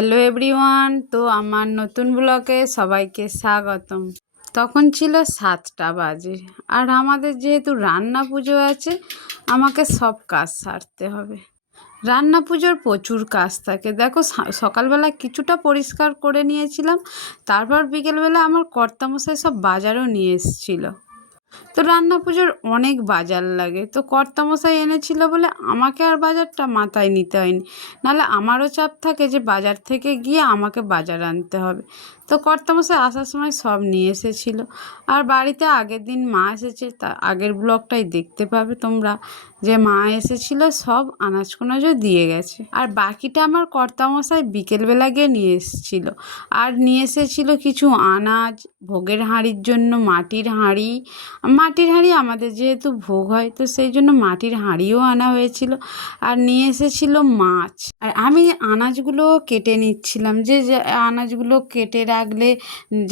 Hello everyone, তো আমার নতুন ব্লগে সবাইকে স্বাগতম। তখন ছিল সাতটা বাজে আর আমাদের যেহেতু রান্না পুজো আছে, আমাকে সব কাজ সারতে হবে। রান্না পুজোর প্রচুর কাজ থাকে। দেখো সকালবেলা কিছুটা পরিষ্কার করে নিয়েছিলাম, তারপর বিকেলবেলা আমার কর্তামশাই সব বাজারও নিয়ে এসেছিল। তো রান্না পুজোর অনেক বাজার লাগে। তো কর্তামশাই এনেছিল বলে আমাকে আর বাজারটা মাথায় নিতে হয়নি। নাহলে আমারও চাপ থাকে যে বাজার থেকে গিয়ে আমাকে বাজার আনতে হবে। তো কর্তামশাই আসার সময় সব নিয়ে এসেছিল। আর বাড়িতে আগের দিন মা এসেছে, তা আগের ব্লগটাই দেখতে পাবে তোমরা। যে মা এসেছিল, সব আনাজ কোনাজও দিয়ে গেছে। আর বাকিটা আমার কর্তামশাই বিকেলবেলা গিয়ে নিয়ে এসেছিল। আর নিয়ে এসেছিল কিছু আনাজ, ভোগের হাঁড়ির জন্য মাটির হাঁড়ি। মাটির হাঁড়ি আমাদের যেহেতু ভোগ হয়, তো সেই জন্য মাটির হাঁড়িও আনা হয়েছিল। আর নিয়ে এসেছিল মাছ। আর আমি আনাজগুলো কেটে নিচ্ছিলাম। যে যে আনাজগুলো কেটে রাখলে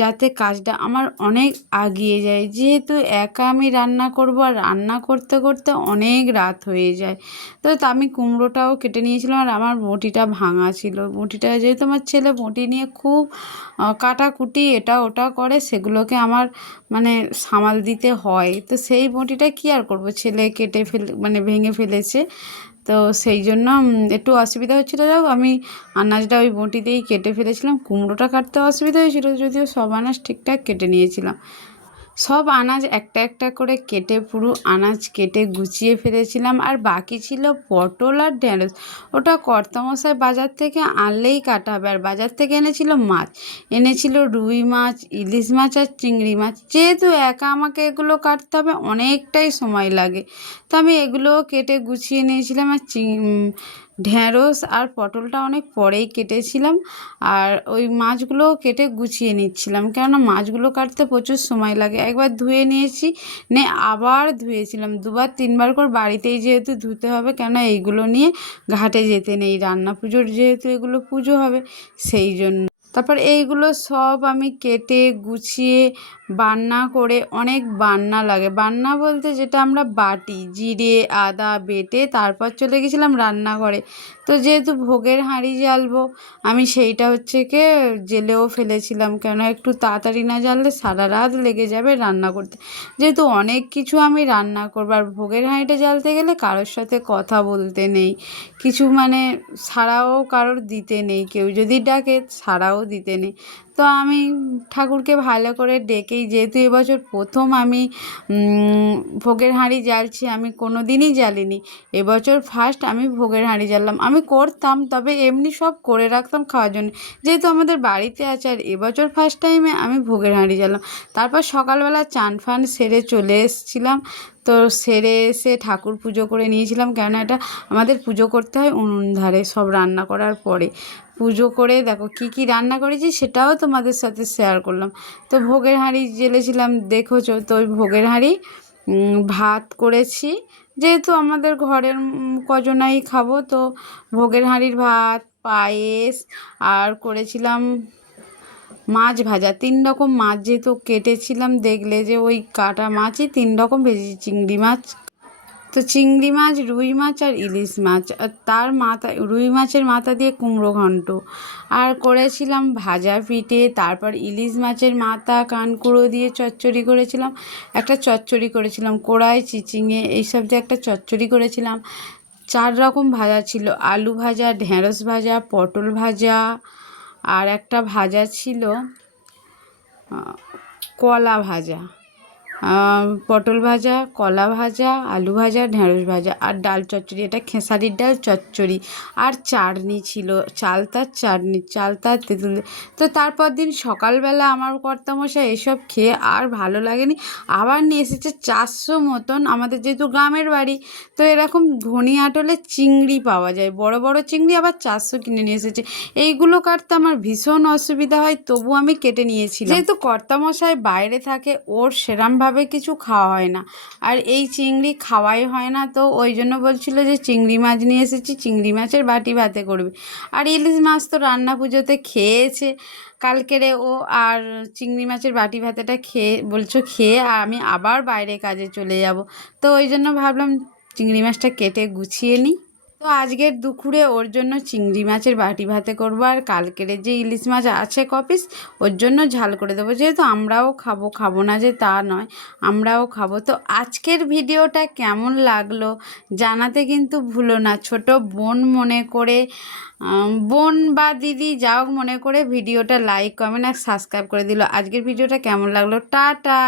যাতে কাজটা আমার অনেক আগিয়ে যায়। যেহেতু একা আমি রান্না করব আর রান্না করতে করতে অনেক রাত হয়ে যায়। তা আমি কুমড়োটাও কেটে নিয়েছিলাম আর আমার বটিটা ভাঙা ছিল। বটিটা যেহেতু আমার ছেলে, বটি নিয়ে খুব কাটাকুটি, এটা ওটা করে, সেগুলোকে আমার মানে সামাল দিতে হয়। তো সেই বটিটা কী আর করব? ছেলে কেটে ফেলে মানে ভেঙে ফেলেছে। তো সেই জন্য একটু অসুবিধা হচ্ছিল। যাও আমি আনাজটা ওই বঁটি দিয়েই কেটে ফেলেছিলাম। কুমড়োটা কাটতে অসুবিধা হয়েছিলো, যদিও সব আনাজ ঠিকঠাক কেটে নিয়েছিলাম। সব আনাজ একটা একটা করে কেটে পুরো আনাজ কেটে গুছিয়ে ফেলেছিলাম। আর বাকি ছিল পটল আর ঢেঁড়স। ওটা কর্তামশাই বাজার থেকে আনলেই কাটা হবে আর বাজার থেকে এনেছিল মাছ। এনেছিল রুই মাছ, ইলিশ মাছ আর চিংড়ি মাছ। যেহেতু একা আমাকে এগুলো কাটতে হবে, অনেকটাই সময় লাগে। তো আমি এগুলোও কেটে গুছিয়ে নিয়েছিলাম। আর চিং ঢ্যাঁড়স আর পটলটা অনেক পরেই কেটেছিলাম আর ওই মাছগুলো কেটে গুছিয়ে নিচ্ছিলাম। কেননা মাছগুলো কাটতে প্রচুর সময় লাগে। একবার ধুয়ে নিয়েছি, নে আবার ধুয়েছিলাম। দুবার, তিনবার করে বাড়িতেই যেহেতু ধুতে হবে, কেননা এইগুলো নিয়ে ঘাটে যেতে নেই। রান্না পুজোর যেহেতু এগুলো পুজো হবে, সেই জন্য। তারপর এইগুলো সব আমি কেটে, গুছিয়ে, বান্না করে অনেক বান্না লাগে। বান্না বলতে যেটা আমরা বাটি, জিরে, আদা, বেটে তারপর চলে গেছিলাম রান্নাঘরে। তো যেহেতু ভোগের হাঁড়ি জ্বালবো, আমি সেইটা হচ্ছে কে জেলেও ফেলেছিলাম। কেন একটু তাড়াতাড়ি না জ্বাললে সারা রাত লেগে যাবে রান্না করতে। যেহেতু অনেক কিছু আমি রান্না করব, আর ভোগের হাঁড়িটা জ্বালতে গেলে কারোর সাথে কথা বলতে নেই। কিছু মানে সারাও কারোর দিতে নেই। কেউ যদি ডাকে সারাও দিতে নেই। তো আমি ঠাকুরকে ভালো করে ডেকেই, যেহেতু এবছর প্রথম আমি ভোগের হাঁড়ি জ্বালছি, আমি কোনো দিনই জ্বালিনি। এবছর ফার্স্ট আমি ভোগের হাঁড়ি জ্বাললাম। আমি করতাম, তবে এমনি সব করে রাখতাম খাওয়ার জন্য। যেহেতু আমাদের বাড়িতে আছে, আর এবছর ফার্স্ট টাইমে আমি ভোগের হাঁড়ি জ্বাললাম। তারপর সকালবেলা চান ফান সেরে চলে এসেছিলাম। তো সেরে এসে ঠাকুর পুজো করে নিয়েছিলাম। কেননা এটা আমাদের পুজো করতে হয় উনুন ধারে সব রান্না করার পরে। পুজো করে দেখো কি কি রান্না করেছি সেটাও তোমাদের সাথে শেয়ার করলাম। তো ভোগের হাঁড়ি জেলেছিলাম, দেখোছো? তো ওই ভোগের হাঁড়ি ভাত করেছি। যেহেতু আমাদের ঘরের কজনাই খাব, তো ভোগের হাঁড়ির ভাত, পায়েস আর করেছিলাম মাছ ভাজা। তিন রকম মাছ যেহেতু কেটেছিলাম, দেখলে যে ওই কাটা মাছই তিন রকম ভেজেছি, চিংড়ি মাছ তো চিংড়ি মাছ, রুই মাছ আর ইলিশ মাছ। আর তার মাথা, রুই মাছের মাথা দিয়ে কুমড়ো ঘন্ট। আর করেছিলাম ভাজা পিঠে, তারপর ইলিশ মাছের মাথা, কানকুড়ো দিয়ে চচ্চড়ি করেছিলাম। একটা চচ্চড়ি করেছিলাম, কড়াই, চিচিঙে, এইসব দিয়ে একটা চচ্চড়ি করেছিলাম। চার রকম ভাজা ছিল, আলু ভাজা, ঢেঁড়স ভাজা, পটল ভাজা, আর একটা ভাজা ছিল কলা ভাজা। পটল ভাজা, কলা ভাজা, আলু ভাজা, ঢেঁড়স ভাজা আর ডাল চচ্চড়ি। এটা খেসারির ডাল চচ্চড়ি। আর চাটনি ছিল চালতার চাটনি চালতার তেঁতুল তো তারপর দিন সকালবেলা আমার কর্তামশাই এসব খেয়ে আর ভালো লাগেনি। আবার নিয়ে এসেছে চারশো মতন আমাদের যেহেতু গ্রামের বাড়ি, তো এরকম ধনি আটলে চিংড়ি পাওয়া যায়। বড় বড় চিংড়ি আবার চারশো কিনে নিয়ে এসেছে। এইগুলো কাটতে আমার ভীষণ অসুবিধা হয়, তবু আমি কেটে নিয়েছিলাম। যেহেতু কর্তামশাই বাইরে থাকে, ওর সেরমভাবে কিছু খাওয়া হয় না। আর এই চিংড়ি খাওয়াই হয় না তো ওই জন্য বলছিল যে চিংড়ি মাছ নিয়ে এসেছি, চিংড়ি মাছের বাটি ভাতে করবে। আর ইলিশ মাছ তো রান্না পুজোতে খেয়েছে, কালকেরে ও আর চিংড়ি মাছের বাটি ভাতেটা খেয়ে বলছো খেয়ে আর আমি আবার বাইরে কাজে চলে যাব। তো ওই জন্য ভাবলাম চিংড়ি মাছটা কেটে গুছিয়ে নিই। তো আজকের দুপুরে ওর জন্য চিংড়ি মাছের বাটি ভাতে করব আর কালকের যে ইলিশ মাছ আছে কপিস ওর জন্য ঝাল করে দেবো। যেহেতু আমরাও খাব খাব না যে তা নয়, আমরাও খাব। তো আজকের ভিডিওটা কেমন লাগল জানাতে কিন্তু ভুলো না। ছোট বোন মনে করে বোন বা দিদি যা মনে করে ভিডিওটা লাইক, কমেন্ট আর সাবস্ক্রাইব করে দিল। আজকের ভিডিওটা কেমন লাগল? টাটা!